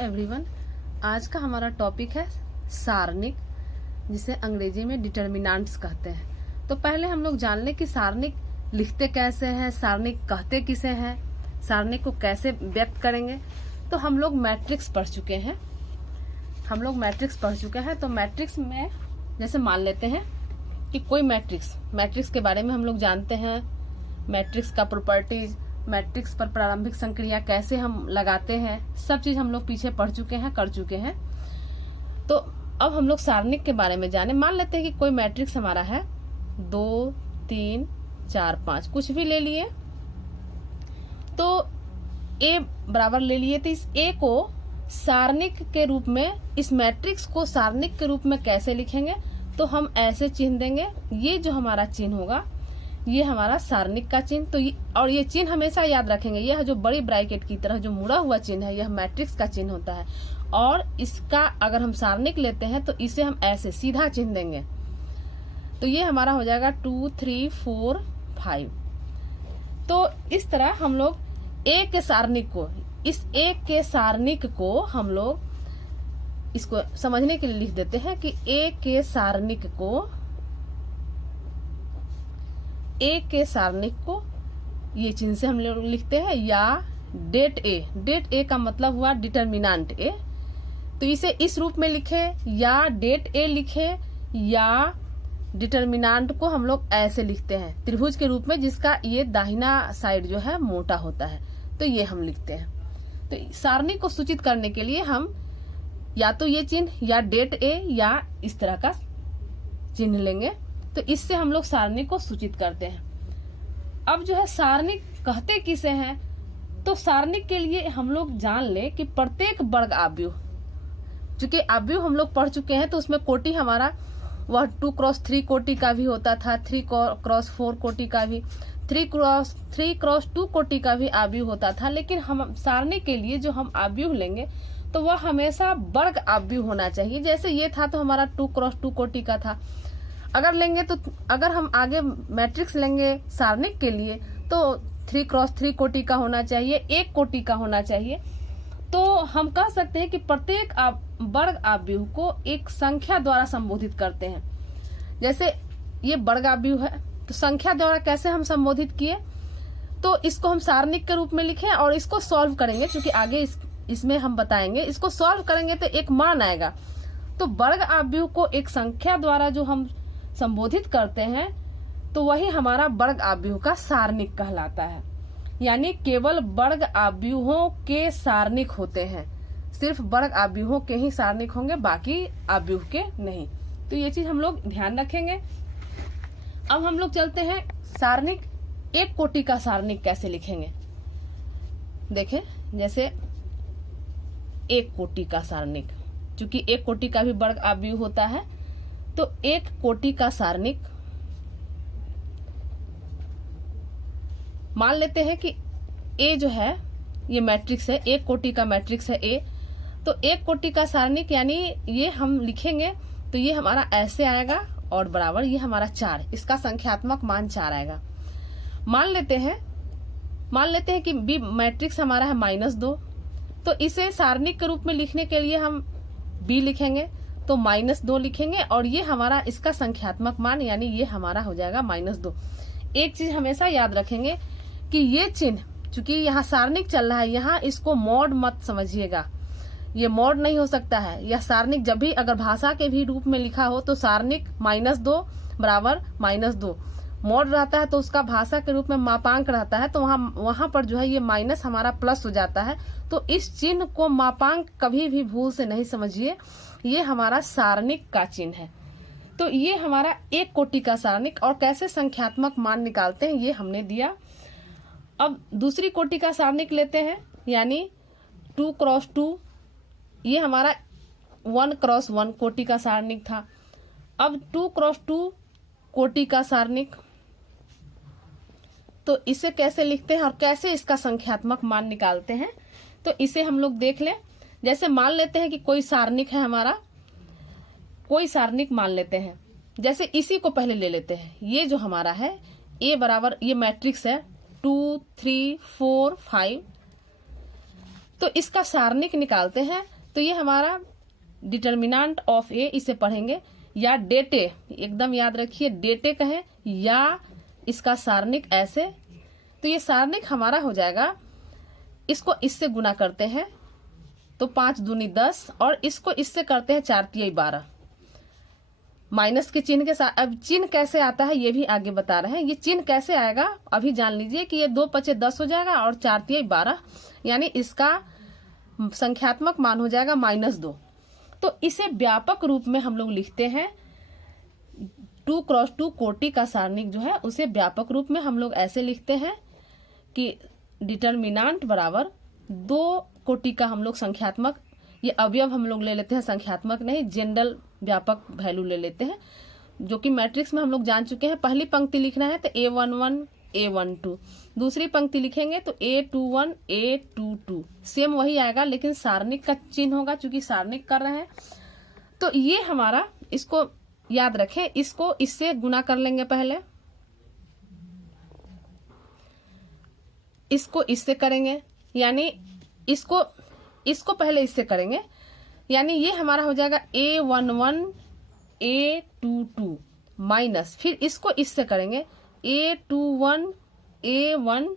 Everyone, आज का हमारा टॉपिक है सारणिक, जिसे अंग्रेजी में डिटर्मिनेंट्स कहते हैं। तो पहले हम लोग जान लें कि सारणिक लिखते कैसे हैं, सारणिक कहते किसे हैं, सारणिक को कैसे व्यक्त करेंगे। तो हम लोग मैट्रिक्स पढ़ चुके हैं, तो मैट्रिक्स में जैसे मान लेते हैं कि कोई मैट्रिक्स के बारे में हम लोग जानते हैं, मैट्रिक्स का प्रॉपर्टीज, मैट्रिक्स पर प्रारंभिक संक्रिया कैसे हम लगाते हैं, सब चीज हम लोग पीछे पढ़ चुके हैं, कर चुके हैं। तो अब हम लोग सारणिक के बारे में जाने। मान लेते हैं कि कोई मैट्रिक्स हमारा है 2 3 4 5, कुछ भी ले लिए, तो ए बराबर ले लिए। तो इस ए को सारणिक के रूप में, इस मैट्रिक्स को सारणिक के रूप में कैसे लिखेंगे, तो हम ऐसे चिन्ह देंगे। ये जो हमारा चिन्ह होगा ये हमारा सारणिक का चिन्ह। तो और ये चिन्ह हमेशा याद रखेंगे, यह जो बड़ी ब्रैकेट की तरह जो मुड़ा हुआ चिन्ह है यह मैट्रिक्स का चिन्ह होता है। और इसका अगर हम सारणिक लेते हैं तो इसे हम ऐसे सीधा चिन्ह देंगे। तो ये हमारा हो जाएगा 2 3 4 5। तो इस तरह हम लोग ए के सारणिक को, इस ए के सारणिक को हम लोग इसको समझने के लिए लिख देते हैं कि ए के सारणिक को ये चिन्ह से हम लोग लिखते हैं, या डेट ए का मतलब हुआ डिटर्मिनेंट ए। तो इसे इस रूप में लिखे, या डेट ए लिखे, या डिटर्मिनेंट को हम लोग ऐसे लिखते हैं त्रिभुज के रूप में, जिसका ये दाहिना साइड जो है मोटा होता है, तो ये हम लिखते हैं। तो सारणी को सूचित करने के लिए हम या तो ये चिन्ह या डेट ए या इस तरह का चिन्ह लेंगे। तो इससे हम लोग सारणी को सूचित करते हैं। अब जो है सारणिक कहते किसे हैं, तो सारणिक के लिए हम लोग जान ले कि प्रत्येक वर्ग आव्यूह, चूंकि आव्यूह हम लोग पढ़ चुके हैं, तो उसमें कोटि हमारा वह 2x3 कोटि का भी होता था, 3x4 कोटि का भी, 3x2 कोटि का भी आव्यूह होता था। लेकिन हम सारणी के लिए जो हम आव्यूह लेंगे तो वह हमेशा वर्ग आव्यूह होना चाहिए। जैसे ये था तो हमारा 2x2 कोटि का था। अगर लेंगे तो, अगर हम आगे मैट्रिक्स लेंगे सारणिक के लिए, तो 3x3 कोटि का होना चाहिए, 1 कोटि का होना चाहिए। तो हम कह सकते हैं कि प्रत्येक वर्ग आव्यूह को एक संख्या द्वारा संबोधित करते हैं। जैसे ये वर्ग आव्यूह है, तो संख्या द्वारा कैसे हम संबोधित किए, तो इसको हम सारणिक के रूप में लिखें और इसको सॉल्व करेंगे, क्योंकि आगे इसमें हम बताएंगे। इसको सॉल्व करेंगे तो एक मान आएगा। तो वर्ग आव्यूह को एक संख्या द्वारा जो हम संबोधित करते हैं, तो वही हमारा वर्ग आव्यूह का सारणिक कहलाता है। यानी केवल वर्ग आव्यूहों के सारणिक होते हैं, सिर्फ वर्ग आव्यूहों के ही सारणिक होंगे, बाकी आव्यूह के नहीं। तो ये चीज हम लोग ध्यान रखेंगे। अब हम लोग चलते हैं सारणिक, 1 कोटि का सारणिक कैसे लिखेंगे। देखें, जैसे 1 कोटि का सारणिक, चूंकि 1 कोटि का भी वर्ग आव्यूह होता है, तो 1 कोटि का सारणिक मान लेते हैं कि ए जो है ये मैट्रिक्स है, 1 कोटि का मैट्रिक्स है ए। तो 1 कोटि का सारणिक यानी ये हम लिखेंगे तो ये हमारा ऐसे आएगा और बराबर ये हमारा 4, इसका संख्यात्मक मान 4 आएगा। मान लेते हैं कि बी मैट्रिक्स हमारा है -2, तो इसे सारणिक के रूप में लिखने के लिए हम बी लिखेंगे, तो -2 लिखेंगे और ये हमारा इसका संख्यात्मक मान, यानी ये हमारा हो जाएगा -2। एक चीज हमेशा याद रखेंगे कि ये चिन्ह, चूंकि यहाँ सारणिक चल रहा है, यहाँ इसको मॉड मत समझिएगा, ये मॉड नहीं हो सकता है। यह सारणिक जब भी अगर भाषा के भी रूप में लिखा हो तो सारणिक -2 बराबर -2 मॉड रहता है, तो उसका भाषा के रूप में मापांक रहता है, तो वहां पर जो है ये माइनस हमारा प्लस हो जाता है। तो इस चिन्ह को मापांक कभी भी भूल से नहीं समझिए, ये हमारा सारणिक का चिन्ह है। तो ये हमारा 1 कोटि का सारणिक, और कैसे संख्यात्मक मान निकालते हैं ये हमने दिया। अब दूसरी कोटि का सारणिक लेते हैं, यानी 2x2, ये हमारा 1x1 कोटि का सारणिक था। अब 2x2 कोटि का सारणिक, तो इसे कैसे लिखते हैं और कैसे इसका संख्यात्मक मान निकालते हैं, तो इसे हम लोग देख लें। जैसे मान लेते हैं कि कोई सारणिक है हमारा, कोई सारणिक मान लेते हैं, जैसे इसी को पहले ले लेते हैं। ये जो हमारा है ए बराबर, ये मैट्रिक्स है 2 3 4 5, तो इसका सारणिक निकालते हैं। तो ये हमारा डिटर्मिनेंट ऑफ ए, इसे पढ़ेंगे, या डेट ए, एकदम याद रखिए डेट ए कहें, या इसका सारणिक ऐसे। तो ये सारणिक हमारा हो जाएगा, इसको इससे गुना करते हैं तो 5 दूनी 10, और इसको इससे करते हैं 4 तिहाई 12, माइनस के चिन्ह के साथ। अब चिन्ह कैसे आता है ये भी आगे बता रहे हैं। ये चिन्ह कैसे आएगा अभी जान लीजिए कि ये 2 पचे 10 हो जाएगा और 4 तिहाई 12, यानी इसका संख्यात्मक मान हो जाएगा -2। तो इसे व्यापक रूप में हम लोग लिखते हैं 2x2 कोटि का सारणिक जो है उसे व्यापक रूप में हम लोग ऐसे लिखते हैं कि डिटर्मिनेंट बराबर 2 कोटि का हम लोग संख्यात्मक, ये अवयव हम लोग ले लेते हैं, संख्यात्मक नहीं, जनरल व्यापक वैल्यू ले लेते हैं, जो कि मैट्रिक्स में हम लोग जान चुके हैं। पहली पंक्ति लिखना है तो A11 A12, दूसरी पंक्ति लिखेंगे तो A21 A22, सेम वही आएगा लेकिन सारणिक का चिन्ह होगा, चूंकि सारणिक कर रहे हैं। तो ये हमारा, इसको याद रखें, इसको इससे गुना कर लेंगे पहले, इसको इससे करेंगे, यानी इसको पहले इससे करेंगे, यानी ये हमारा हो जाएगा A11 A22 माइनस, फिर इसको इससे करेंगे A21 A12।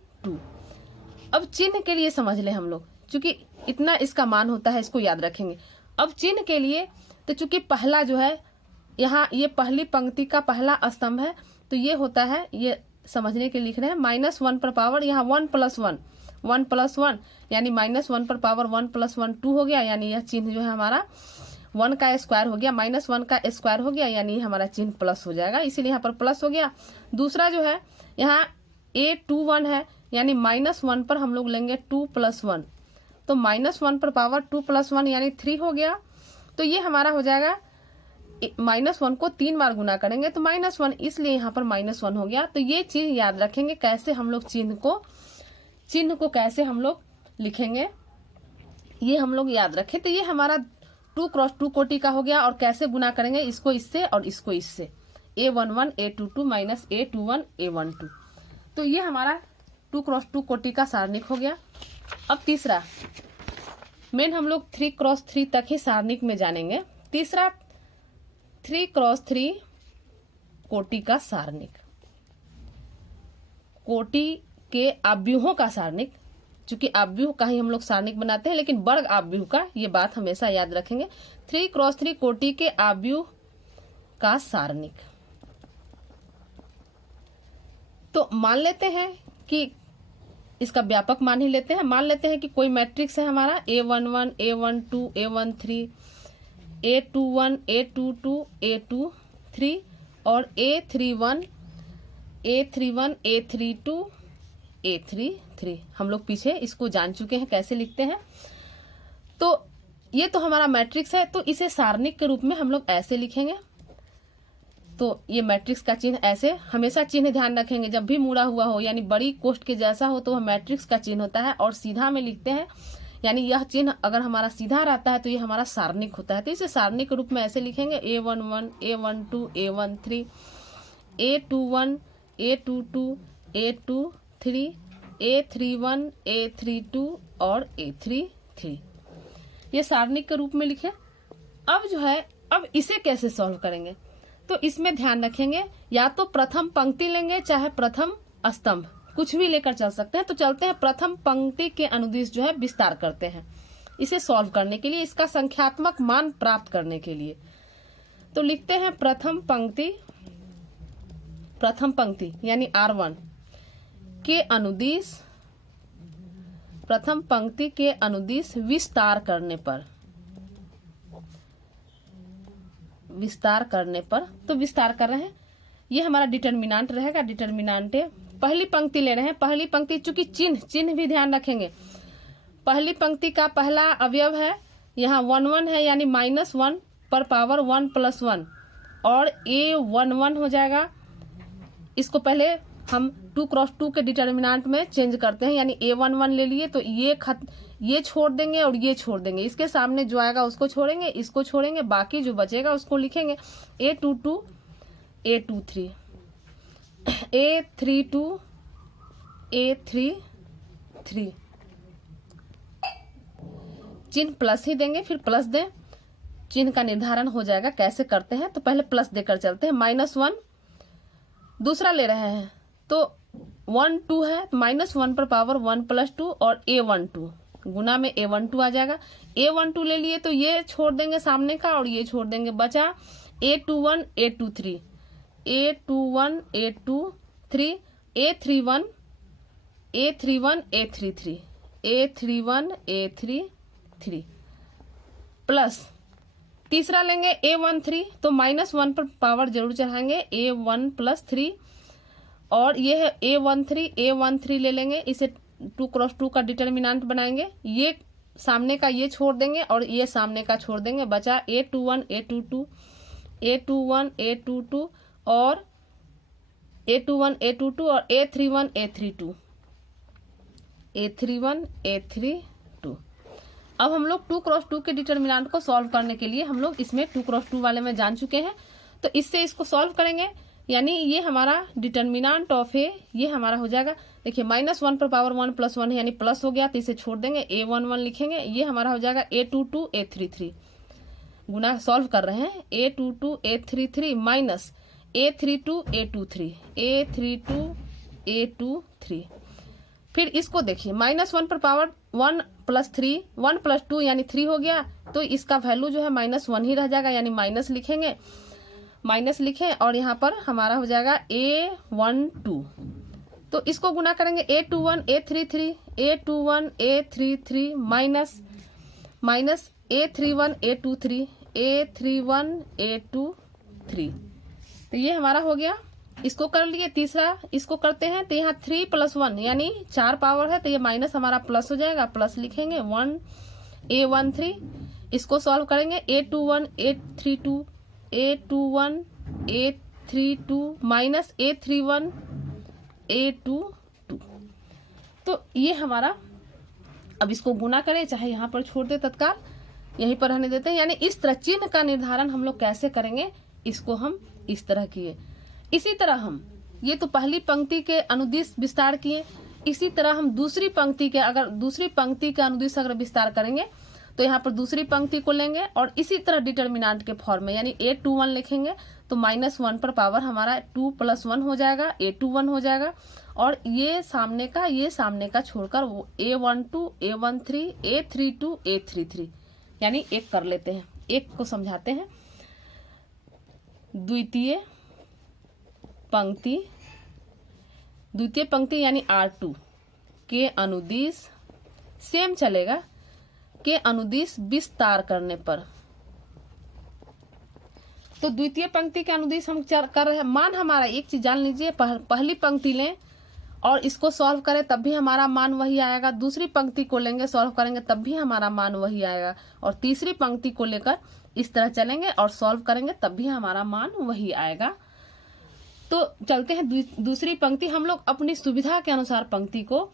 अब चिन्ह के लिए समझ लें हम लोग, चूंकि इतना इसका मान होता है, इसको याद रखेंगे। अब चिन्ह के लिए तो चूंकि पहला जो है यहाँ, ये पहली पंक्ति का पहला स्तंभ है, तो ये होता है, ये समझने के लिए लिख रहे हैं -1 पर पावर, यहाँ 1 + 1 1 + 1 यानी -1 पर पावर 1 + 1 2 हो गया, यानी यह चिन्ह जो है हमारा 1 का स्क्वायर हो गया, -1 का स्क्वायर हो गया, यानी हमारा चिन्ह प्लस हो जाएगा, इसीलिए यहाँ पर प्लस हो गया। दूसरा जो है यहाँ A21 है, यानी -1 पर हम लोग लेंगे 2 + 1, तो -1 पर पावर 2 + 1 यानी 3 हो गया। तो ये हमारा हो जाएगा, -1 को 3 बार गुना करेंगे तो -1, इसलिए यहाँ पर -1 हो गया। तो ये चीज याद रखेंगे, कैसे हम लोग चिन्ह को कैसे हम लोग लिखेंगे, ये हम लोग याद रखें। तो ये हमारा 2x2 कोटि का हो गया, और कैसे गुना करेंगे, इसको इससे और इसको इससे, A11 A22 minus A21 A12। तो ये हमारा 2x2 कोटि का सारणिक हो गया। अब तीसरा मेन हम लोग 3x3 तक ही सारणिक में जानेंगे। तीसरा 3x3 कोटि का सारणिक, कोटि के आव्यूहों का सारणिक, चूंकि आव्यूह का ही हम लोग सारणिक बनाते हैं, लेकिन वर्ग आव्यूह का, ये बात हमेशा याद रखेंगे। 3x3 कोटि के आव्यूह का सारणिक। तो मान लेते हैं कि इसका व्यापक मान ही लेते हैं, मान लेते हैं कि कोई मैट्रिक्स है हमारा A11 A12 A13 A21 A22 A23 और A31 A31 A32 A33। हम लोग पीछे इसको जान चुके हैं कैसे लिखते हैं। तो ये तो हमारा मैट्रिक्स है, तो इसे सारणिक के रूप में हम लोग ऐसे लिखेंगे। तो ये मैट्रिक्स का चिन्ह ऐसे, हमेशा चिन्ह ध्यान रखेंगे, जब भी मुड़ा हुआ हो यानी बड़ी कोष्ठ के जैसा हो तो वह मैट्रिक्स का चिन्ह होता है, और सीधा में लिखते हैं, यानी यह चिन्ह अगर हमारा सीधा रहता है तो ये हमारा सारणिक होता है। तो इसे सारणिक के रूप में ऐसे लिखेंगे A11 A12 A13 A21 A22 A23 A31 A32 और A33, ये सारणिक के रूप में लिखे। अब जो है, अब इसे कैसे सॉल्व करेंगे, तो इसमें ध्यान रखेंगे, या तो प्रथम पंक्ति लेंगे चाहे प्रथम स्तंभ, कुछ भी लेकर चल सकते हैं। तो चलते हैं प्रथम पंक्ति के अनुदिश जो है विस्तार करते हैं इसे सॉल्व करने के लिए, इसका संख्यात्मक मान प्राप्त करने के लिए। तो लिखते हैं प्रथम पंक्ति यानी R1 के अनुदिश, प्रथम पंक्ति के अनुदिश विस्तार करने पर, तो विस्तार कर रहे हैं, ये हमारा डिटर्मिनेंट रहेगा, डिटर्मिनेंट है। पहली पंक्ति ले रहे हैं, पहली पंक्ति चूंकि चिन्ह भी ध्यान रखेंगे, पहली पंक्ति का पहला अवयव है यहाँ 1 है, यानी -1 पर पावर 1 + 1 और A11 हो जाएगा। इसको पहले हम 2x2 के डिटर्मिनेंट में चेंज करते हैं, यानी A11 ले लिए तो ये छोड़ देंगे और ये छोड़ देंगे, इसके सामने जो आएगा उसको छोड़ेंगे, इसको छोड़ेंगे, बाकी जो बचेगा उसको लिखेंगे A22 A23 A32 A33 चिन्ह प्लस ही देंगे, फिर प्लस दें, चिन्ह का निर्धारण हो जाएगा। कैसे करते हैं, तो पहले प्लस देकर चलते हैं। -1 दूसरा ले रहे हैं तो 1 2 है, -1 पर पावर 1 + 2 और A12 गुना में A12 आ जाएगा। A12 ले लिए तो ये छोड़ देंगे सामने का और ये छोड़ देंगे, बचा A21 A23 A21 A23 A31 A31 A33 A31 A33 plus तीसरा लेंगे A13 तो -1 पर पावर जरूर चढ़ाएंगे, A1 + 3 और ये है A13 ले लेंगे, इसे 2 × 2 का डिटर्मिनेंट बनाएंगे। ये सामने का ये छोड़ देंगे और ये सामने का छोड़ देंगे, बचा A21 A22 A21 A22 और A21 A22 और A31 A32 A31 A32। अब हम लोग 2 × 2 के डिटर्मिनेंट को सॉल्व करने के लिए हम लोग इसमें 2 × 2 वाले में जान चुके हैं, तो इससे इसको सॉल्व करेंगे। यानी ये हमारा डिटर्मिनेंट ऑफ ए ये हमारा हो जाएगा, देखिए -1 पर पावर 1 + 1 यानी प्लस हो गया, तो इसे छोड़ देंगे, A11 लिखेंगे, ये हमारा हो जाएगा A22 A33 गुना सॉल्व कर रहे हैं, A22 A33 minus A32 A23 A32 A23। फिर इसको देखिए, -1 पर पावर 1 + 3 1 + 2 यानी 3 हो गया, तो इसका वैल्यू जो है -1 ही रह जाएगा, यानी माइनस लिखेंगे, माइनस लिखें और यहाँ पर हमारा हो जाएगा A12। तो इसको गुना करेंगे A21 A33 A21 A33 minus A31 A23 A31 A23। तो ये हमारा हो गया, इसको कर लिए। तीसरा इसको करते हैं तो यहाँ 3 + 1 यानी 4 पावर है, तो ये माइनस हमारा प्लस हो जाएगा, प्लस लिखेंगे 1 A13। इसको सॉल्व करेंगे A21 A32 A21 A32 minus A31 A22। तो ये हमारा, अब इसको गुना करें, चाहे यहाँ पर छोड़ दे, तत्काल यहीं पर रहने देते हैं। यानी इस तरह चिन्ह का निर्धारण हम लोग कैसे करेंगे, इसको हम इस तरह किए। इसी तरह हम ये तो पहली पंक्ति के अनुदिश विस्तार किए, इसी तरह हम दूसरी पंक्ति के अनुदिश अगर विस्तार करेंगे तो यहाँ पर दूसरी पंक्ति को लेंगे और इसी तरह डिटर्मिनेंट के फॉर्म में यानी A21 लिखेंगे, तो -1 पर पावर हमारा 2 + 1 हो जाएगा, A21 हो जाएगा, और ये सामने का छोड़कर वो A12 A13 A32 A33 यानी एक कर लेते हैं, एक को समझाते हैं। द्वितीय पंक्ति यानी R2 के अनुदिश सेम चलेगा, के अनुदिश विस्तार करने पर। तो द्वितीय पंक्ति के अनुदिश हम कर रहे हैं, मान हमारा एक चीज जान लीजिए, पहली पंक्ति लें और इसको सॉल्व करें तब भी हमारा मान वही आएगा, दूसरी पंक्ति को लेंगे सॉल्व करेंगे तब भी हमारा मान वही आएगा, और तीसरी पंक्ति को लेकर इस तरह चलेंगे और सॉल्व करेंगे तब भी हमारा मान वही आएगा। तो चलते हैं दूसरी पंक्ति। हम लोग अपनी सुविधा के अनुसार पंक्ति को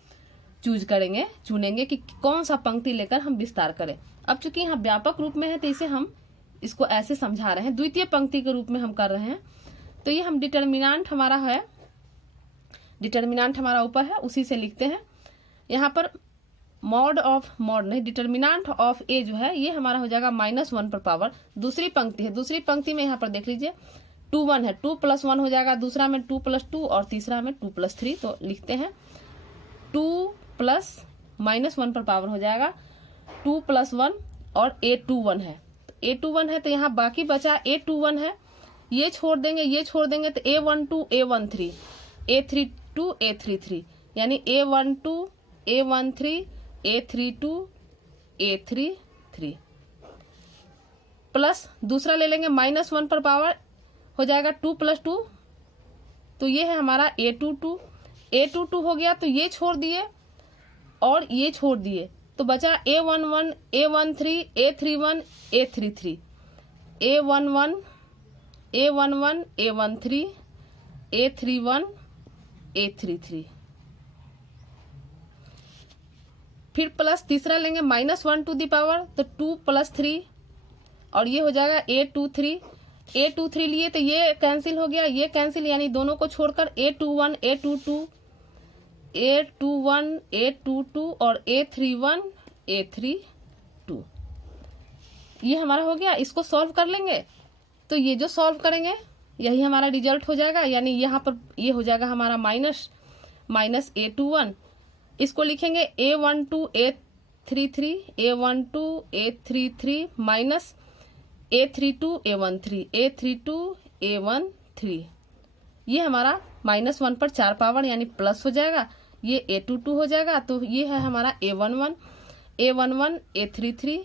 चुनेंगे कि कौन सा पंक्ति लेकर हम विस्तार करें। अब चूंकि यहाँ व्यापक रूप में है तो इसे हम इसको ऐसे समझा रहे हैं, द्वितीय पंक्ति के रूप में हम कर रहे हैं। तो ये हम डिटर्मिनेंट हमारा ऊपर है, उसी से लिखते हैं। यहाँ पर डिटर्मिनेंट ऑफ ए जो है ये हमारा हो जाएगा -1 पर पावर, दूसरी पंक्ति है, दूसरी पंक्ति में यहाँ पर देख लीजिए 2 1 है, 2 + 1 हो जाएगा, दूसरा में 2 + 2 और तीसरा में 2 + 3। तो लिखते हैं 2 प्लस -1 पर पावर हो जाएगा 2 + 1 और A21 है, A21 है तो यहाँ बाकी बचा A21 है, ये छोड़ देंगे तो A12 A13 A32 A33 यानी A12 A13 A32 A33 plus दूसरा ले लेंगे -1 पर पावर हो जाएगा 2 + 2, तो ये है हमारा A22 हो गया, तो ये छोड़ दिए और ये छोड़ दिए, तो बचा A11 A13 A31 A33 A11 A13 A31 A33। फिर प्लस तीसरा लेंगे -1 टू द पावर, तो 2 + 3 और ये हो जाएगा A23 लिए तो ये कैंसिल हो गया, ये कैंसिल, यानी दोनों को छोड़कर A21 A22 और A31 A32। ये हमारा हो गया। इसको सॉल्व कर लेंगे तो ये जो सॉल्व करेंगे यही हमारा रिजल्ट हो जाएगा, यानी यहाँ पर ये हो जाएगा हमारा माइनस A21। इसको लिखेंगे A12 A33 A12 A33 minus A32 A13 ये हमारा -1 पर 4 पावर यानी प्लस हो जाएगा, ये A22 हो जाएगा। तो ये है हमारा A11 A33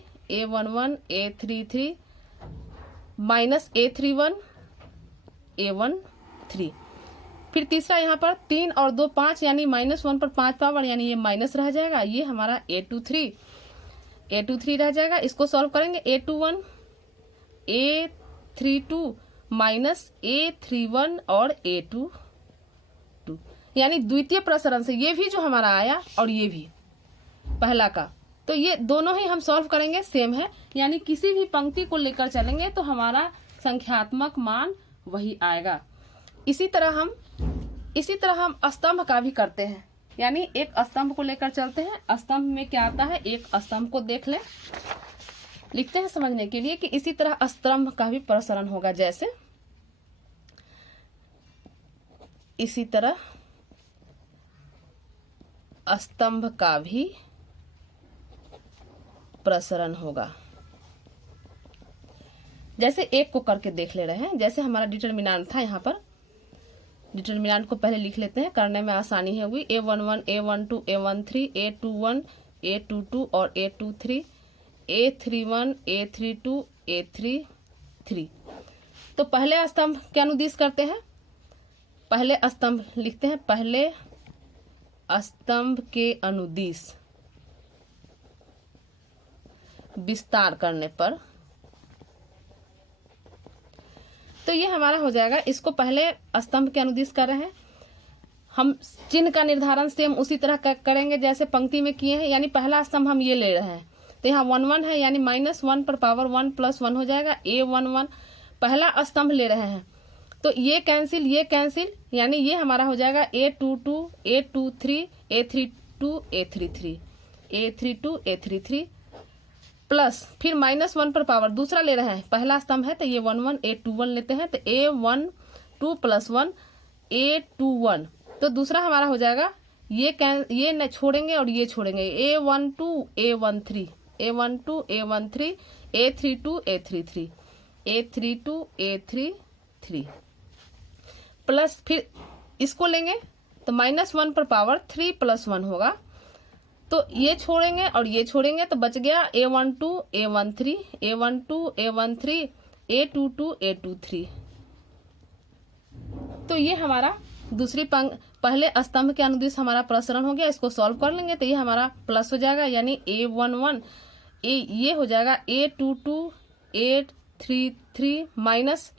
minus A31 A13। फिर तीसरा यहाँ पर 3 और 2 5 यानी -1 पर 5 पावर यानी ये माइनस रह जाएगा, ये हमारा A23 रह जाएगा। इसको सॉल्व करेंगे A21 A32 माइनस A31 और A22 यानी द्वितीय प्रसरण से ये भी जो हमारा आया और ये भी पहला का, तो ये दोनों ही हम सॉल्व करेंगे सेम है, यानी किसी भी पंक्ति को लेकर चलेंगे तो हमारा संख्यात्मक मान वही आएगा। इसी तरह हम स्तंभ का भी करते हैं, यानी एक स्तंभ को लेकर चलते हैं। स्तंभ में क्या आता है, एक स्तंभ को देख लें, लिखते हैं समझने के लिए कि इसी तरह स्तंभ का भी प्रसरण होगा। जैसे इसी तरह स्तंभ का भी प्रसरण होगा। जैसे एक को करके देख ले रहे हैं। जैसे हमारा डिटरमिनेंट था, यहाँ पर डिटरमिनेंट को पहले लिख लेते हैं, करने में आसानी है। हुई A11 A12 A13 A21 A22 और A23 A31 A32 A33। तो पहले स्तंभ के अनुदिश करते हैं, पहले स्तंभ लिखते हैं। पहले स्तंभ के अनुदिश विस्तार करने पर तो ये हमारा हो जाएगा। इसको पहले स्तंभ के अनुदिश कर रहे हैं हम। चिन्ह का निर्धारण सेम उसी तरह करेंगे जैसे पंक्ति में किए हैं, यानी पहला स्तंभ हम ये ले रहे हैं तो यहाँ 1 1 है, यानी -1 पर पावर 1 + 1 हो जाएगा। A11 पहला स्तंभ ले रहे हैं तो ये कैंसिल, यानी ये हमारा हो जाएगा A22 A23 A32 A33 plus फिर -1 पर पावर दूसरा ले रहे हैं, पहला स्तंभ है तो ये 1 1 A21 लेते हैं तो A12 + 1 A21। तो दूसरा हमारा हो जाएगा ये न छोड़ेंगे और ये छोड़ेंगे, A12 A13 A32 A33 plus फिर इसको लेंगे तो -1 पर पावर 3 + 1 होगा, तो ये छोड़ेंगे और ये छोड़ेंगे तो बच गया A12 A13 A22 A23। तो ये हमारा दूसरी पहले स्तंभ के अनुदिश हमारा प्रसरण हो गया। इसको सॉल्व कर लेंगे तो ये हमारा प्लस हो जाएगा, यानी A11 ये हो जाएगा A22 A33 minus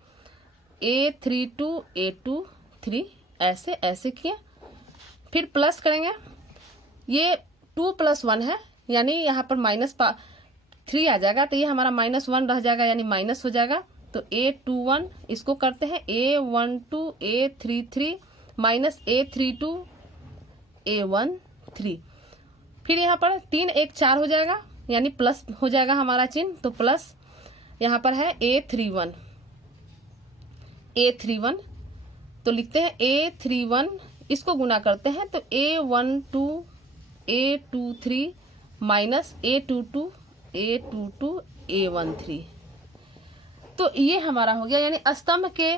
A32 A23। ऐसे किए, फिर प्लस करेंगे, ये 2 + 1 है यानी यहाँ पर -3 आ जाएगा तो ये हमारा -1 रह जाएगा यानी माइनस हो जाएगा। तो A21 इसको करते हैं A12 A33 minus A32 A13। फिर यहाँ पर 3 1 4 हो जाएगा यानी प्लस हो जाएगा हमारा चिन्ह, तो प्लस यहाँ पर है A31 तो लिखते हैं A31, इसको गुना करते हैं तो A12 A23 minus A22 A13। तो ये हमारा हो गया, यानी स्तंभ के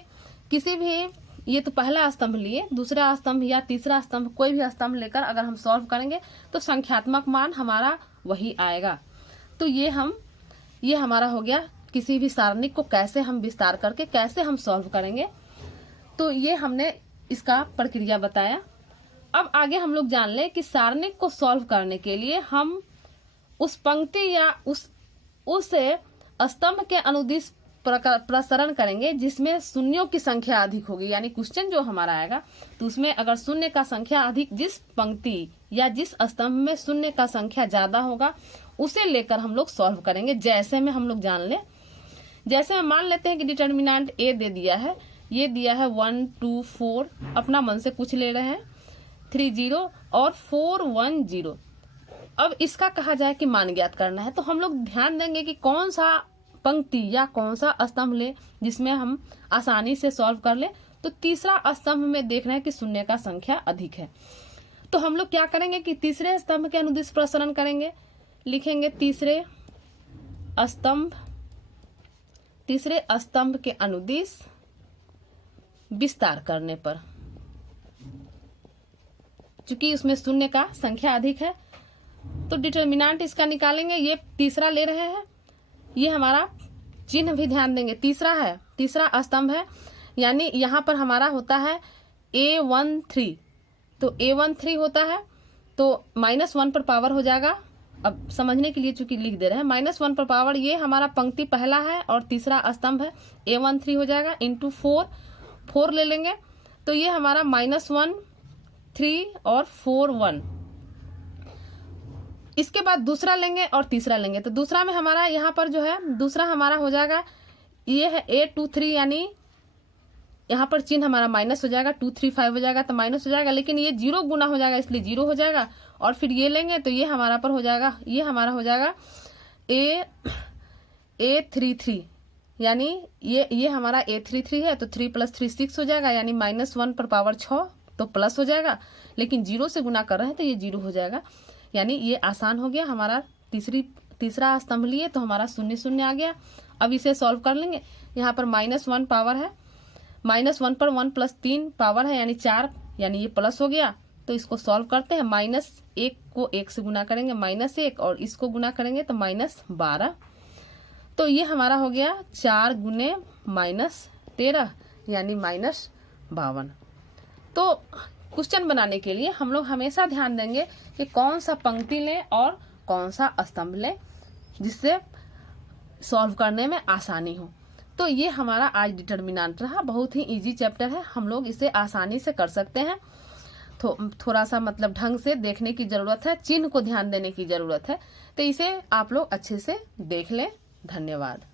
किसी भी, ये तो पहला स्तंभ लिए, दूसरा स्तंभ या तीसरा स्तंभ कोई भी स्तंभ लेकर अगर हम सॉल्व करेंगे तो संख्यात्मक मान हमारा वही आएगा। तो ये हमारा हो गया किसी भी सारणिक को कैसे हम विस्तार करके कैसे हम सॉल्व करेंगे, तो ये हमने इसका प्रक्रिया बताया। अब आगे हम लोग जान लें कि सारणिक को सॉल्व करने के लिए हम उस पंक्ति या उस स्तंभ के अनुदिश प्रसरण करेंगे जिसमें शून्यों की संख्या अधिक होगी, यानी क्वेश्चन जो हमारा आएगा तो उसमें अगर शून्य का संख्या अधिक, जिस पंक्ति या जिस स्तंभ में शून्य का संख्या ज्यादा होगा उसे लेकर हम लोग सॉल्व करेंगे। जैसे में हम लोग जान ले, जैसे में मान लेते हैं कि डिटर्मिनेंट ए दे दिया है, ये दिया है 1 2 4, अपना मन से कुछ ले रहे हैं 3 0 और 4 1 0। अब इसका कहा जाए कि मान ज्ञात करना है तो हम लोग ध्यान देंगे कि कौन सा पंक्ति या कौन सा स्तंभ ले जिसमें हम आसानी से सॉल्व कर ले, तो तीसरा स्तंभ में देखना है कि शून्य का संख्या अधिक है। तो हम लोग क्या करेंगे कि तीसरे स्तंभ के अनुदिश प्रसरण करेंगे, लिखेंगे तीसरे स्तंभ के अनुदिश विस्तार करने पर, चूंकि उसमें शून्य का संख्या अधिक है तो डिटर्मिनेंट इसका निकालेंगे। ये तीसरा ले रहे हैं, ये हमारा चिन्ह भी ध्यान देंगे, तीसरा स्तंभ है, यानी यहाँ पर हमारा होता है A13, तो A13 होता है तो -1 पर पावर हो जाएगा। अब समझने के लिए चूंकि लिख दे रहे हैं, -1 पर पावर, ये हमारा पंक्ति पहला है और तीसरा स्तंभ है, A13 हो जाएगा इंटू 4 ले लेंगे, तो ये हमारा -1 3 और 4 1। इसके बाद दूसरा लेंगे और तीसरा लेंगे, तो दूसरा में हमारा यहाँ पर जो है दूसरा हमारा हो जाएगा, ये है A23, यानी यहाँ पर चिन्ह हमारा माइनस हो जाएगा, 2 3 5 हो जाएगा तो माइनस हो जाएगा, लेकिन ये 0 गुना हो जाएगा इसलिए 0 हो जाएगा। और फिर ये लेंगे तो ये हमारा पर हो जाएगा, ये हमारा हो जाएगा A33, यानी ये हमारा A33 है तो 3 + 3 6 हो जाएगा, यानी -1 पर पावर 6 तो प्लस हो जाएगा, लेकिन 0 से गुना कर रहे हैं तो ये 0 हो जाएगा। यानी ये आसान हो गया हमारा, तीसरा स्तंभ लिए तो हमारा 0 0 आ गया। अब इसे सॉल्व कर लेंगे, यहाँ पर -1 पावर है, -1 पर 1 + 3 पावर है यानी 4, यानी ये प्लस हो गया। तो इसको सॉल्व करते हैं, -1 को 1 से गुना करेंगे -1 और इसको गुना करेंगे तो -12, तो ये हमारा हो गया 4 गुने -13 यानी -52। तो क्वेश्चन बनाने के लिए हम लोग हमेशा ध्यान देंगे कि कौन सा पंक्ति लें और कौन सा स्तंभ लें जिससे सॉल्व करने में आसानी हो। तो ये हमारा आज डिटर्मिनेंट रहा, बहुत ही इजी चैप्टर है, हम लोग इसे आसानी से कर सकते हैं। तो थोड़ा सा मतलब ढंग से देखने की जरूरत है, चिन्ह को ध्यान देने की जरूरत है, तो इसे आप लोग अच्छे से देख लें। धन्यवाद।